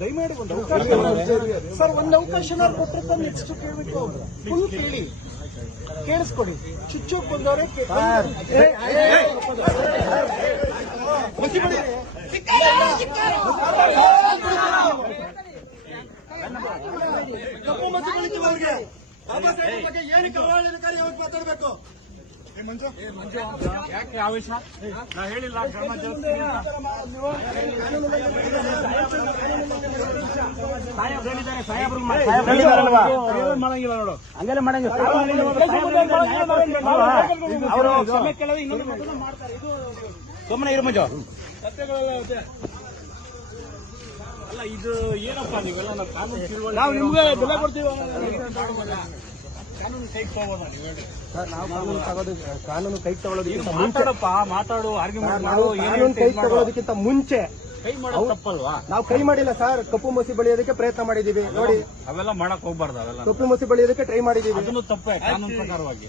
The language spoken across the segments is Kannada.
ದಯಮಾಡಿ ಒಂದು ಅವಕಾಶ ಸರ್ ಒಂದು ಅವಕಾಶ ಕೊಟ್ಟರೆ ನೆಕ್ಸ್ಟ್ ಕೇಳಬೇಕು ಫುಲ್ ಕೇಳಿ. ಕೇಳಿಸ್ಕೊಡಿ. ಚುಚ್ಚೋಕ್ ಬಂದವರೇ. ಕಪ್ಪು ಅವ್ರಿಗೆ. ಬಾಬಾ ಸಾಹೇಬ್ ಬಗ್ಗೆ ಏನಕ್ಕೆ ಅವಹೇಳನಕಾರಿ ಅವ್ರಿಗೆ ಮಾತಾಡಬೇಕು? ಯಾಕೆ ಆವೇಶ? ನಾ ಹೇಳಿಲ್ಲ ಕ್ರಮ ಮಾಡಂಗಿಲ್ಲ ನೋಡು. ಹಂಗೆಲ್ಲ ಮಾಡಂಗಿಲ್ಲ. ಅವರು ಕ್ಷಮೆ ಕೇಳೋದು ಇನ್ನೊಂದು ಮಾಡ್ತಾರೆ. ಇದು ಸುಮ್ಮನೆ ಇರು ಮಂಜು. ಅಲ್ಲ ಇದು ಏನಪ್ಪ ನೀವೆಲ್ಲ? ನಾವು ಕಾನೂನು ನಾವು ನಿಮ್ಗೆ ಬೆಲೆ ಕೊಡ್ತೀವಿ. ಕಾನೂನು ನೀವು ಹೇಳಿ ಸರ್ ನಾವು ಕಾನೂನು ತಗೋದು ಕಾನೂನು ಕೈ ತಗೊಳ್ಳೋದಕ್ಕಿಂತ ಮುಂಚೆ ಮಾತಾಡಪ್ಪ ಮಾತಾಡು ಆರ್ಗ್ಯುಮೆಂಟ್ ನಾವು ಮಾಡು ಏನು ಕಾನೂನು ಕೈ ತಗೊಳ್ಳೋದಕ್ಕಿಂತ ಮುಂಚೆ ಕೈ ಮಾಡೋದು ತಪ್ಪಲ್ವಾ? ನಾವು ಕೈ ಮಾಡಿಲ್ಲ ಸರ್ ಕಪ್ಪು ಮಸಿ ಬಳಿಯೋದಕ್ಕೆ ಪ್ರಯತ್ನ ಮಾಡಿದೀವಿ ನೋಡಿ ಅವೆಲ್ಲ ಮಾಡಕ್ ಹೋಗ್ಬಾರ್ದು ಅವೆಲ್ಲ. ಕಪ್ಪು ಮಸಿ ಬಳಿಯೋದಕ್ಕೆ ಟ್ರೈ ಮಾಡಿದೀವಿ ಅದನ್ನು ತಪ್ಪೇ ಕಾನೂನು ಪ್ರಕಾರವಾಗಿ.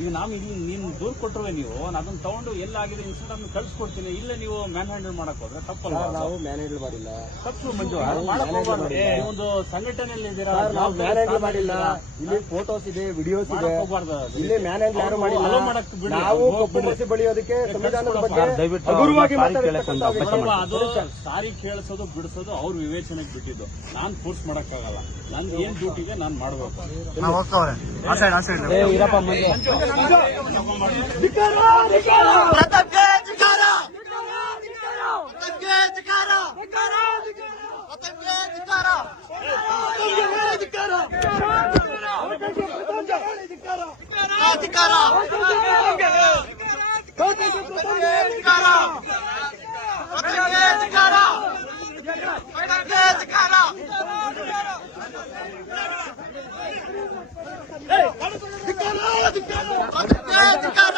ಈಗ ನಾವು ಇಲ್ಲಿ ನೀನು ದೂರು ಕೊಟ್ಟರುವೆ ನೀವು ನಾನು ಅದನ್ನ ತಗೊಂಡು ಎಲ್ಲಾಗಿದೆ ಇನ್ಸಿಡೆಂಟ್ ಅನ್ನು ಕಳ್ಸಿಕೊಡ್ತೀನಿ ಇಲ್ಲ ನೀವು ಮ್ಯಾನ್ ಹ್ಯಾಂಡಲ್ ಮಾಡಕ್ ಹೋದ್ರೆ ತಪ್ಪಲ್ಲ ನಾವು ನಾವು ಮ್ಯಾನೇಜ್ ಮಾಡಿಲ್ಲ ತಪ್ಪು ಮಂಜು ಒಂದು. ಸಂಘಟನೆಯಲ್ಲಿ ಇದ್ದೀರಾ ನಾವು ಜವಾಬ್ದಾರಿ ಮ್ಯಾನೇಜ್ ಮಾಡಿಲ್ಲ. ಇಲ್ಲಿ ಫೋಟೋಸ್ ಇದೆ ವಿಡಿಯೋಸ್ ಇದೆ ಇಲ್ಲಿ ಮ್ಯಾನ್ ಹ್ಯಾಂಡಲ್ ಯಾರು ಮಾಡಿಲ್ಲ allow ಮಾಡಕ್ ಬಿಡಿ. ನಾವು ಕಪ್ಪು. ಮಸಿ ಬಳಿಯೋದಕ್ಕೆ ಸಂವಿಧಾನದ ಬಗ್ಗೆ ಸರ್, ಅದು ಕೇಳಿಸೋದು ಬಿಡಿಸೋದು ಅವ್ರ ವಿವೇಚನೆಗೆ ಬಿಟ್ಟಿದ್ದು ನಾನ್ ಫೋರ್ಸ್ ಮಾಡಕ್ಕಾಗಲ್ಲ ನನ್ ಏನ್ ಡ್ಯೂಟಿಗೆ ನಾನ್ ಮಾಡ್ಬೇಕು ಪ್ರತಾಪ್ಗೆ ಧಿಕಾರ ಪ್ರತಾಪ್ಗೆ ಧಿಕಾರ ಪ್ರತಾಪ್ಗೆ ಧಿಕಾರ ಧಿಕಾರ ಧಿಕಾರ ಧಿಕಾರ ಧಿಕ್ಕಾರ ಧಿಕ್ಕಾರ